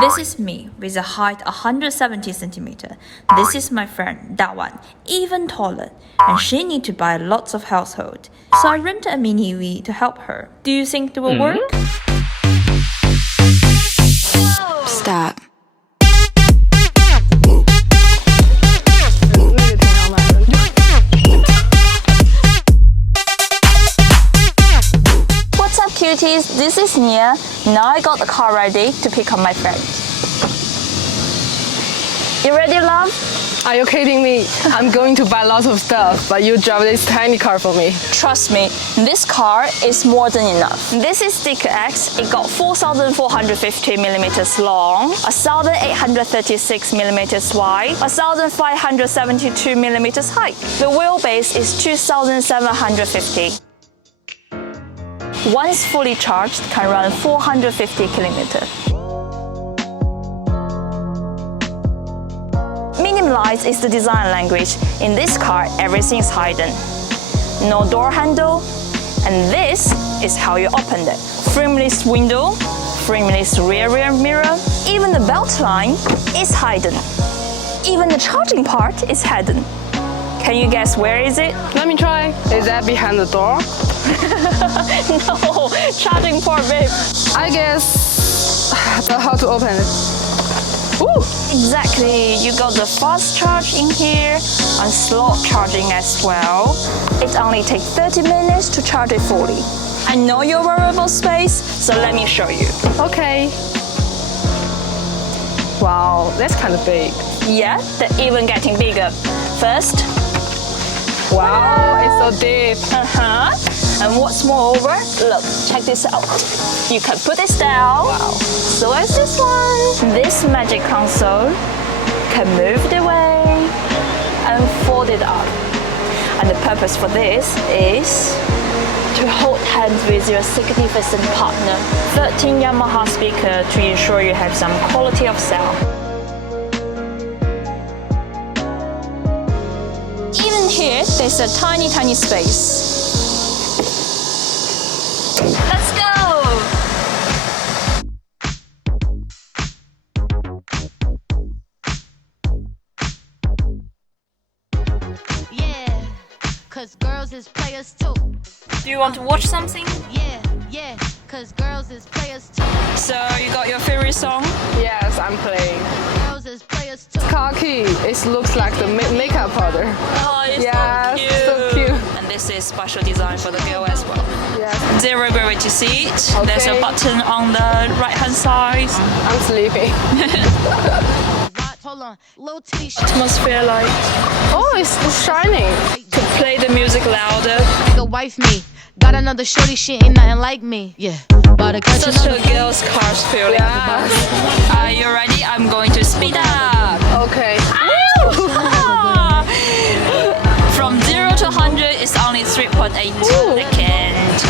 This is me with a height 170 centimeter. This is my friend Dawan, even taller, and she need to buy lots of household. So I rented a mini EV to help her. Do you think it will work? Stop. What's up, cuties? This is Nia. Now I got the car ready to pick up my friend. You ready, love? Are you kidding me? I'm going to buy lots of stuff, but you drive this tiny car for me. Trust me, this car is more than enough. This is ZEEKR X. It got 4,450 millimeters long, 1,836 millimeters wide, 1,572 millimeters high. The wheelbase is 2,750. Once fully charged, can run 450 kilometers. Minimalized is the design language. In this car, everything is hidden. No door handle, and this is how you open it. Frameless window, frameless rear mirror, even the belt line is hidden. Even the charging part is hidden. Can you guess where is it? Let me try. Is that behind the door? No, charging port, babe. I guess how to open it. Ooh. Exactly, you got the fast charge in here and slot charging as well. It only takes 30 minutes to charge it fully. I know your wearable space, so let me show you. Okay. Wow, that's kind of big. Yeah, they're even getting bigger. First, wow, it's so deep. And what's moreover, look, check this out. You can put this down. Wow. So is this one. This magic console can move it away and fold it up. And the purpose for this is to hold hands with your significant partner. 13 Yamaha speaker to ensure you have some quality of sound. Even here, there's a tiny space. Let's go! Yeah, 'cause girls is players too. Do you want to watch something? Yeah, 'cause girls is players too. So you got your favorite song? Yes, I'm playing. Girls is players too. Car key. It looks like the makeup powder. Oh, it's Yes, so cute. And this is special design for the girl as well. Yes. Zero gravity seat. Okay. There's a button on the right hand side. I'm sleepy. Hold on, little titty Atmosphere light. Oh, it's shining. To play the music louder. nigga wife me. Got another shorty, shit ain't nothing like me. Yeah, but I got Such a girl's car's feeling. Yeah. Are you ready? I'm going to speed up. Okay. From 0 to 100 is only 3.8 seconds.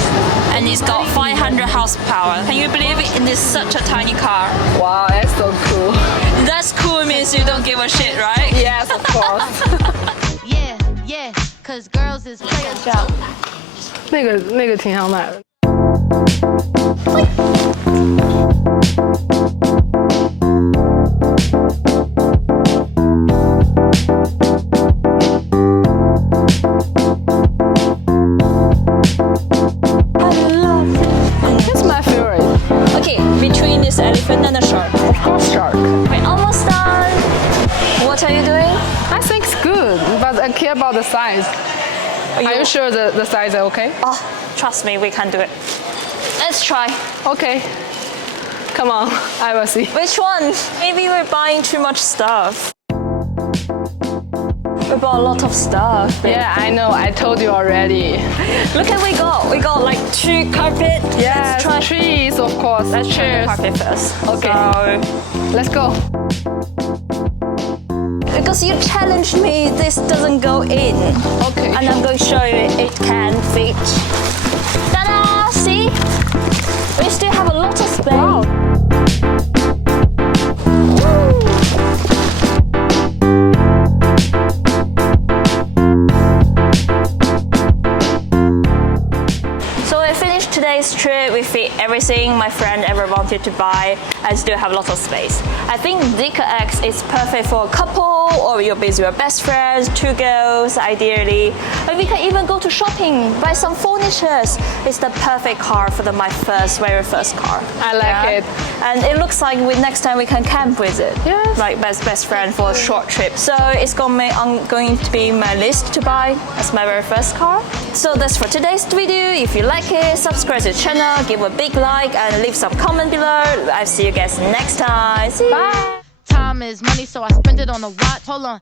And it's got 500 horsepower. Can you believe it? It is such a tiny car. Wow, that's so cool. That's cool means you don't give a shit, right? Yes, of course. yeah, 'cause girls is players too. 那个挺想买的。It's my favorite. Okay, between this elephant and the shark. Of course, shark. We're almost done. What are you doing? I think it's good, but I care about the size. Are you sure the size is okay? Oh, trust me, we can do it. Let's try. Okay. Come on, I will see. Which one? Maybe we're buying too much stuff. We bought a lot of stuff. Yeah, I know. I told you already. Look at we got. We got like 2 carpet. Yes, Let's try. trees, of course. Let's try the Cheers. carpet first. Okay. So, Let's go. because you challenged me, this doesn't go in. Okay. And I'm going to show you it can fit. Ta-da! See? We still have a lot of space. Wow. So we finished today's trip. We fit everything my friend ever wanted to buy and still have lots of space. I think Zeeker X is perfect for a couple, or you're with your best friends, 2 girls ideally. And we can even go to shopping, buy some furniture. It's the perfect car for my very first car. I like it. And it looks like next time we can camp with it. Yes. Like best friend for a short trip. So it's going to be my list to buy as my very first car. So that's for today's video. If you like it, subscribe to the channel, give a big like, and leave some comment below. I'll see you guys next time. See you. Bye. Time is money, so I spend it on a watch. Hold on.